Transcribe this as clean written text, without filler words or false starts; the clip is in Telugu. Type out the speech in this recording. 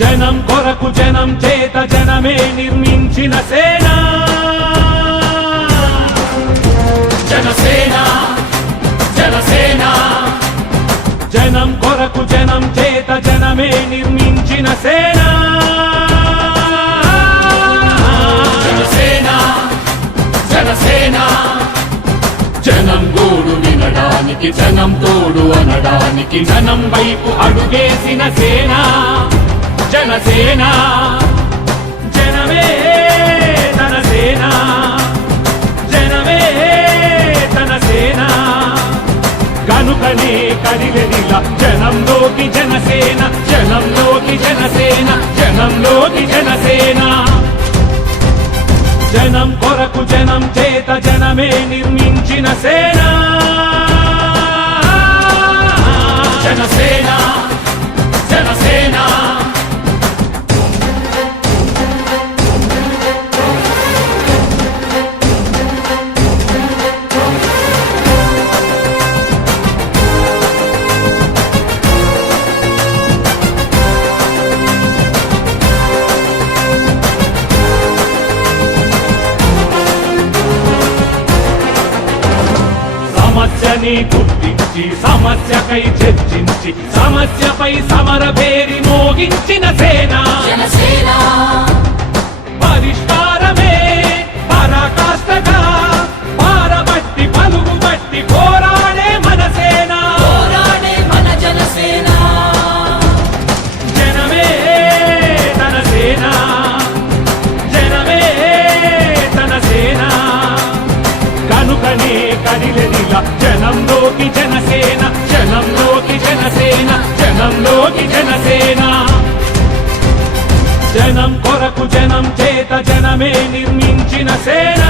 జనం కొరకు జనం చేత జనమే నిర్మించిన సేన జనసేన జనసేన జనం కొరకు జనం చేత జనమే నిర్మించిన సేన జనసేన జనసేన జనం గోడు వినడానికి జనం తోడు అనడానికి జనం వైపు అడుగేసిన సేన జనసేన జనమే తన సేన జనమే తన సేన కనుకనే కదిలెదిల జనంలోకి జనసేన జనంలోకి జనసేన జనంలోకి జనసేన జనం కొరకు జనం చేత జనమే నిర్మించిన సేన జనసేన జనసేన సమస్యని గుర్తించి సమస్యకై చర్చించి సమస్యపై సమర పేరి మోగించిన సేన జనసేన పరిష్కారమే పరాకాష్ఠగా పారబట్టి పలుగుబట్టి పోరాడే మన సేన పోరాడే మన జనసేన జనమే తన సేన జనమే తన సేన కనుకనే కదిలెదిల జనంలోకి జనసేన జనంలోకి జనసేన జనంలోకి జనసేన జనం కొరకు జనం చేత జనమే నిర్మించిన సేన